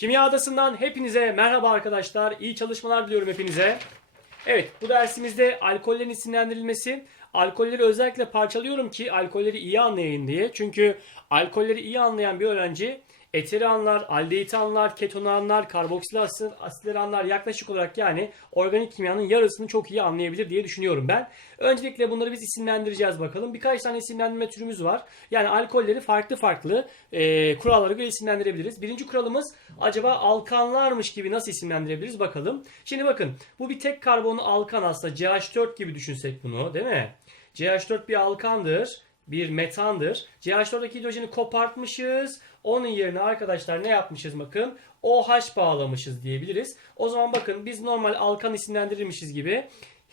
Kimya Adası'ndan hepinize merhaba arkadaşlar. İyi çalışmalar diliyorum hepinize. Evet bu dersimizde alkollerin isimlendirilmesi. Alkolleri özellikle parçalıyorum ki alkolleri iyi anlayın diye. Çünkü alkolleri iyi anlayan bir öğrenci eteri anlar, aldehiti anlar, ketonu anlar, karboksil asit- asitleri anlar. Yaklaşık olarak yani organik kimyanın yarısını çok iyi anlayabilir diye düşünüyorum ben. Öncelikle bunları biz isimlendireceğiz bakalım. Birkaç tane isimlendirme türümüz var. Yani alkolleri farklı farklı e, kurallara göre isimlendirebiliriz. Birinci kuralımız acaba alkanlarmış gibi nasıl isimlendirebiliriz bakalım. Şimdi bakın bu bir tek karbonlu alkan aslında CH4 gibi düşünsek bunu değil mi? CH4 bir alkandır, bir metandır. CH4'deki hidrojeni kopartmışız. Onun yerine arkadaşlar ne yapmışız bakın? OH bağlamışız diyebiliriz. O zaman bakın biz normal alkan isimlendirirmişiz gibi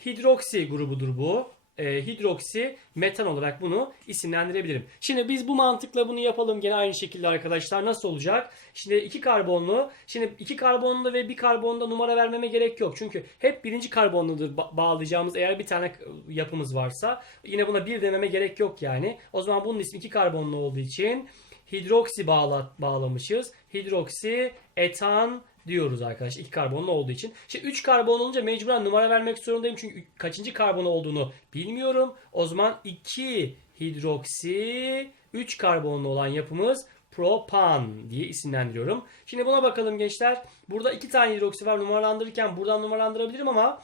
hidroksi grubudur bu. Ee, hidroksi metan olarak bunu isimlendirebilirim. Şimdi biz bu mantıkla bunu yapalım gene aynı şekilde arkadaşlar. Nasıl olacak? Şimdi iki karbonlu. Şimdi iki karbonlu ve bir karbonda numara vermeme gerek yok. Çünkü hep birinci karbonludur ba- bağlayacağımız eğer bir tane yapımız varsa. Yine buna bir dememe gerek yok yani. O zaman bunun ismi iki karbonlu olduğu için hidroksi bağla, bağlamışız. Hidroksi etan diyoruz arkadaşlar. İki karbonlu olduğu için. Şimdi 3 karbon olunca mecburen numara vermek zorundayım. Çünkü kaçıncı karbon olduğunu bilmiyorum. O zaman 2 hidroksi 3 karbonlu olan yapımız propan diye isimlendiriyorum. Şimdi buna bakalım gençler. Burada iki tane hidroksi var. Numaralandırırken buradan numaralandırabilirim ama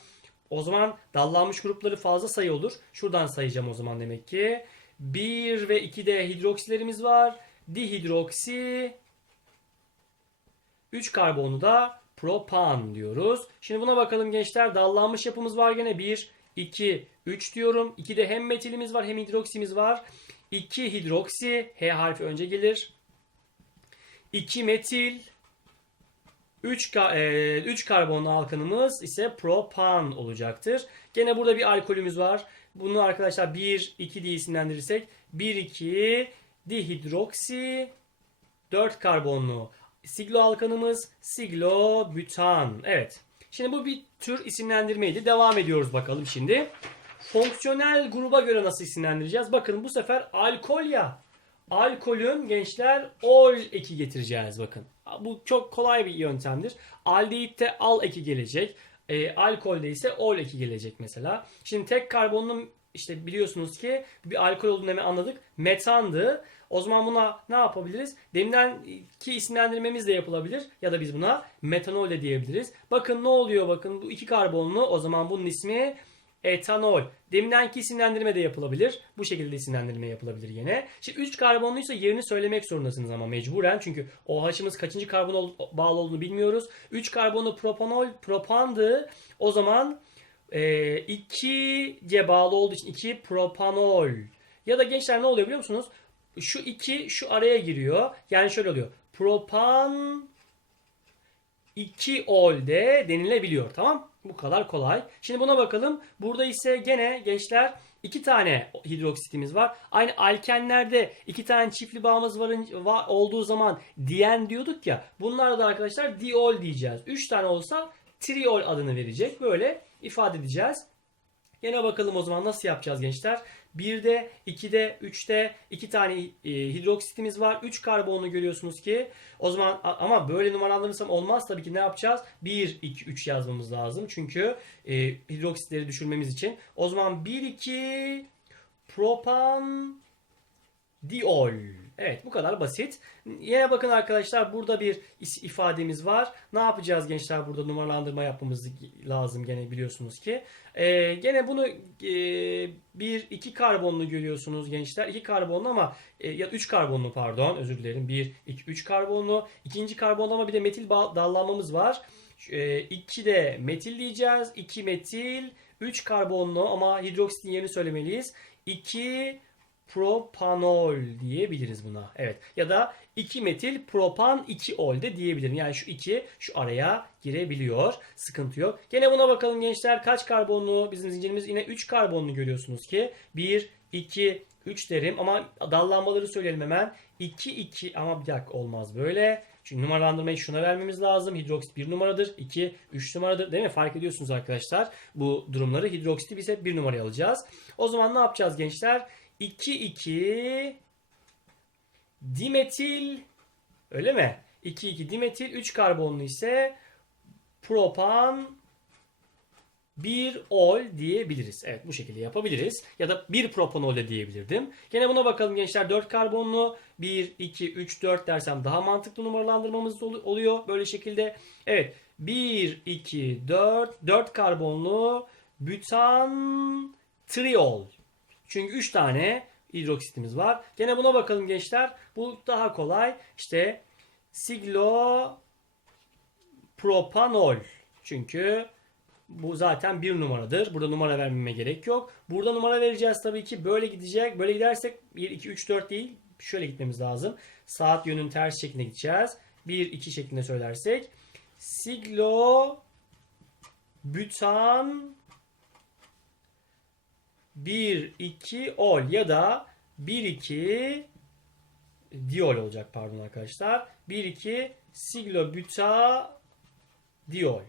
o zaman dallanmış grupları fazla sayı olur. Şuradan sayacağım o zaman demek ki. 1 ve 2'de hidroksilerimiz var. Dihidroksi 3 karbonlu da propan diyoruz. Şimdi buna bakalım gençler. Dallanmış yapımız var gene. 1, 2, 3 diyorum. 2'de hem metilimiz var hem hidroksimiz var. 2 hidroksi. H harfi önce gelir. 2 metil. 3, ka- e, 3 karbonlu alkanımız ise propan olacaktır. Gene burada bir alkolümüz var. Bunu arkadaşlar 1, 2 diye isimlendirirsek 1, 2 dihidroksi 4 karbonlu siglo alkanımız siglobutan. Evet. Şimdi bu bir tür isimlendirmeydi. Devam ediyoruz bakalım şimdi. Fonksiyonel gruba göre nasıl isimlendireceğiz? Bakın bu sefer alkol ya. Alkolün gençler ol eki getireceğiz bakın. Bu çok kolay bir yöntemdir. Aldehit'te al eki gelecek. E, alkolde ise ol eki gelecek mesela. Şimdi tek karbonlu işte biliyorsunuz ki bir alkol olduğunu hemen anladık. Metandı. O zaman buna ne yapabiliriz? Deminden ki isimlendirmemiz de yapılabilir. Ya da biz buna metanol de diyebiliriz. Bakın ne oluyor bakın bu iki karbonlu o zaman bunun ismi etanol. Demindenki isimlendirme de yapılabilir. Bu şekilde isimlendirme yapılabilir yine. Şimdi 3 karbonluysa yerini söylemek zorundasınız ama mecburen. Çünkü OH'ımız kaçıncı karbon ol- bağlı olduğunu bilmiyoruz. 3 karbonlu propanol propandı. O zaman 2C bağlı olduğu için 2 propanol. Ya da gençler ne oluyor biliyor musunuz? Şu 2 şu araya giriyor. Yani şöyle oluyor. Propan 2 ol de denilebiliyor. Tamam? Bu kadar kolay. Şimdi buna bakalım. Burada ise gene gençler iki tane hidroksitimiz var. Aynı alkenlerde iki tane çiftli bağımız varın, var olduğu zaman dien diyorduk ya. Bunlarda da arkadaşlar diol diyeceğiz. Üç tane olsa triol adını verecek. Böyle ifade edeceğiz. Yine bakalım o zaman nasıl yapacağız gençler. 1'de, 2'de, 3'te 2 tane e, hidroksitimiz var. 3 karbonlu görüyorsunuz ki. O zaman ama böyle numaralandırırsam olmaz tabii ki ne yapacağız? 1, 2, 3 yazmamız lazım. Çünkü e, hidroksitleri düşürmemiz için. O zaman 1, 2 propan diol. Evet bu kadar basit. Yine bakın arkadaşlar burada bir ifademiz var. Ne yapacağız gençler burada numaralandırma yapmamız lazım gene biliyorsunuz ki. Ee, gene bunu e, bir iki karbonlu görüyorsunuz gençler. iki karbonlu ama e, ya üç karbonlu pardon özür dilerim. Bir, iki, üç karbonlu. İkinci karbonlu ama bir de metil dallanmamız var. E, iki de metil diyeceğiz. 2 metil, 3 karbonlu ama hidroksitin yerini söylemeliyiz. 2 propanol diyebiliriz buna. Evet. Ya da 2 metil propan 2 ol de diyebilirim. Yani şu 2 şu araya girebiliyor. Sıkıntı yok. Gene buna bakalım gençler. Kaç karbonlu? Bizim zincirimiz yine 3 karbonlu görüyorsunuz ki. 1, 2, 3 derim ama dallanmaları söyleyelim hemen. 2, 2 ama bir dakika olmaz böyle. Çünkü numaralandırmayı şuna vermemiz lazım. Hidroksit 1 numaradır. 2, 3 numaradır. Değil mi? Fark ediyorsunuz arkadaşlar. Bu durumları hidroksiti biz hep 1 numaraya alacağız. O zaman ne yapacağız gençler? 2, 2 dimetil öyle mi? 2,2 dimetil. 3 karbonlu ise propan 1 ol diyebiliriz. Evet bu şekilde yapabiliriz. Ya da 1 propanol de diyebilirdim. Gene buna bakalım gençler. 4 karbonlu 1, 2, 3, 4 dersem daha mantıklı numaralandırmamız ol- oluyor. Böyle şekilde. Evet 1, 2, 4, 4 karbonlu butan triol. Çünkü 3 tane hidroksitimiz var. Gene buna bakalım gençler. Bu daha kolay. İşte siglo propanol. Çünkü bu zaten bir numaradır. Burada numara vermeme gerek yok. Burada numara vereceğiz tabii ki. Böyle gidecek. Böyle gidersek 1, 2, 3, 4 değil. Şöyle gitmemiz lazım. Saat yönünün ters şeklinde gideceğiz. 1, 2 şeklinde söylersek. Siglo butan 1, 2 ol ya da 1, 2 diol olacak pardon arkadaşlar. 1, 2 siglobuta diol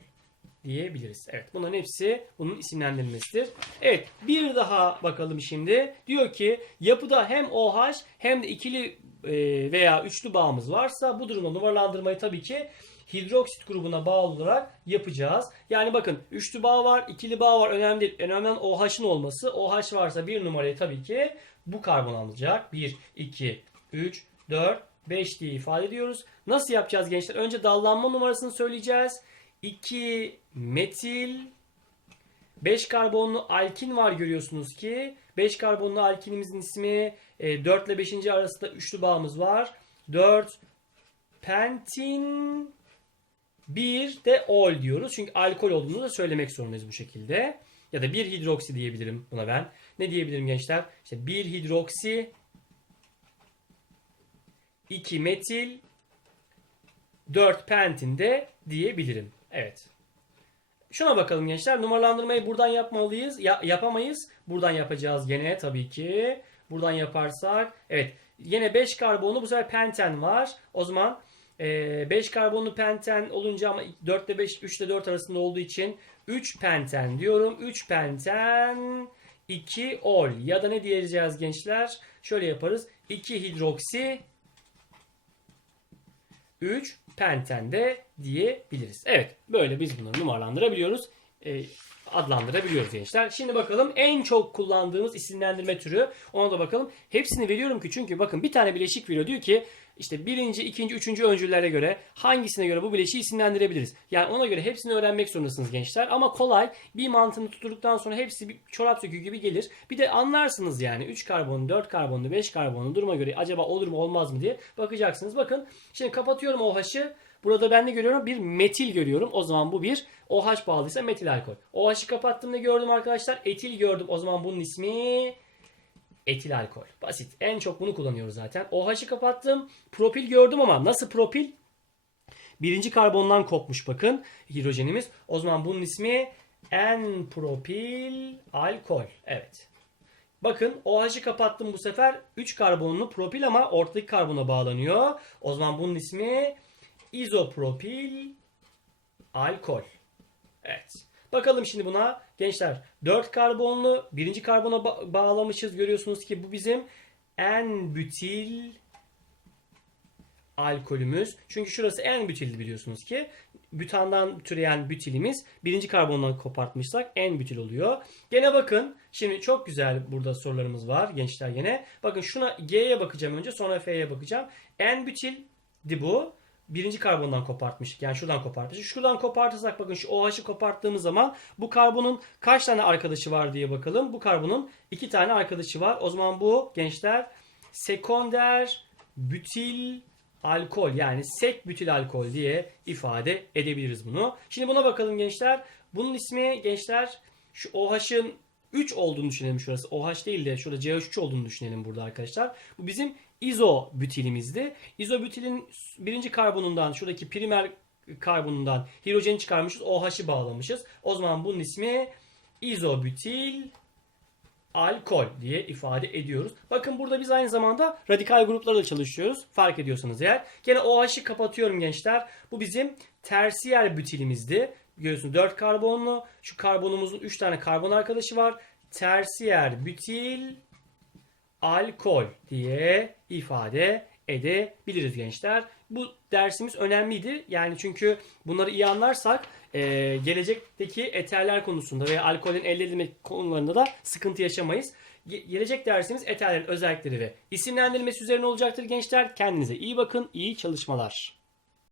diyebiliriz. Evet bunların hepsi bunun isimlendirilmesidir. Evet bir daha bakalım şimdi. Diyor ki yapıda hem OH hem de ikili e, veya üçlü bağımız varsa bu durumda numaralandırmayı tabii ki hidroksit grubuna bağlı olarak yapacağız. Yani bakın üçlü bağ var, ikili bağ var. Önemli değil. Önemli olan OH'ın olması. OH varsa bir numarayı tabii ki bu karbon alacak. 1, 2, 3, 4, 5 diye ifade ediyoruz. Nasıl yapacağız gençler? Önce dallanma numarasını söyleyeceğiz. 2 metil 5 karbonlu alkin var görüyorsunuz ki. 5 karbonlu alkinimizin ismi e, 4 ile 5. arasında üçlü bağımız var. 4 pentin 1 de ol diyoruz. Çünkü alkol olduğunu da söylemek zorundayız bu şekilde. Ya da 1 hidroksi diyebilirim buna ben. Ne diyebilirim gençler? İşte 1 hidroksi 2 metil 4 pentin de diyebilirim. Evet. Şuna bakalım gençler. Numaralandırmayı buradan yapmalıyız. Ya, yapamayız. Buradan yapacağız gene tabii ki. Buradan yaparsak. Evet. Yine 5 karbonlu bu sefer penten var. O zaman 5 karbonlu penten olunca ama 4 ile 5, 3 ile 4 arasında olduğu için 3 penten diyorum. 3 penten 2 ol. Ya da ne diyeceğiz gençler? Şöyle yaparız. 2 hidroksi 3 penten de diyebiliriz. Evet böyle biz bunları numaralandırabiliyoruz. E, adlandırabiliyoruz gençler. Şimdi bakalım en çok kullandığımız isimlendirme türü. Ona da bakalım. Hepsini veriyorum ki çünkü bakın bir tane bileşik veriyor. Diyor ki işte birinci, ikinci, üçüncü öncüllere göre hangisine göre bu bileşiği isimlendirebiliriz. Yani ona göre hepsini öğrenmek zorundasınız gençler. Ama kolay. Bir mantığını tutturduktan sonra hepsi bir çorap söküğü gibi gelir. Bir de anlarsınız yani 3 karbonlu, 4 karbonlu, 5 karbonlu duruma göre acaba olur mu olmaz mı diye bakacaksınız. Bakın şimdi kapatıyorum OH'ı. Burada ben ne görüyorum? Bir metil görüyorum. O zaman bu bir OH bağlıysa metil alkol. OH'ı kapattım ne gördüm arkadaşlar? Etil gördüm. O zaman bunun ismi etil alkol. Basit. En çok bunu kullanıyoruz zaten. OH'ı kapattım. Propil gördüm ama nasıl propil? Birinci karbondan kopmuş bakın hidrojenimiz. O zaman bunun ismi N-propil alkol. Evet. Bakın OH'ı kapattım bu sefer. 3 karbonlu propil ama ortadaki karbona bağlanıyor. O zaman bunun ismi izopropil alkol. Evet. Bakalım şimdi buna gençler 4 karbonlu birinci karbona ba- bağlamışız görüyorsunuz ki bu bizim N-butil alkolümüz. Çünkü şurası N-butildi biliyorsunuz ki. Butandan türeyen butilimiz birinci karbondan kopartmışsak N-butil oluyor. Gene bakın şimdi çok güzel burada sorularımız var gençler gene. Bakın şuna G'ye bakacağım önce sonra F'ye bakacağım. N-butildi bu birinci karbondan kopartmıştık. Yani şuradan kopartmıştık. Şuradan kopartırsak bakın şu OH'ı koparttığımız zaman bu karbonun kaç tane arkadaşı var diye bakalım. Bu karbonun iki tane arkadaşı var. O zaman bu gençler sekonder butil alkol yani sek butil alkol diye ifade edebiliriz bunu. Şimdi buna bakalım gençler. Bunun ismi gençler şu OH'ın 3 olduğunu düşünelim şurası. OH değil de şurada CH3 olduğunu düşünelim burada arkadaşlar. Bu bizim izobütilimizdi. İzobütilin birinci karbonundan şuradaki primer karbonundan hidrojeni çıkarmışız. OH'ı bağlamışız. O zaman bunun ismi izobütil alkol diye ifade ediyoruz. Bakın burada biz aynı zamanda radikal gruplarla çalışıyoruz. Fark ediyorsanız eğer. Gene OH'ı kapatıyorum gençler. Bu bizim tersiyer bütilimizdi. Görüyorsunuz 4 karbonlu. Şu karbonumuzun 3 tane karbon arkadaşı var. Tersiyer bütil alkol diye ifade edebiliriz gençler. Bu dersimiz önemliydi. Yani çünkü bunları iyi anlarsak e, gelecekteki eterler konusunda veya alkolün elde edilme konularında da sıkıntı yaşamayız. Ge- Gelecek dersimiz eterlerin özellikleri ve isimlendirilmesi üzerine olacaktır gençler. Kendinize iyi bakın, iyi çalışmalar.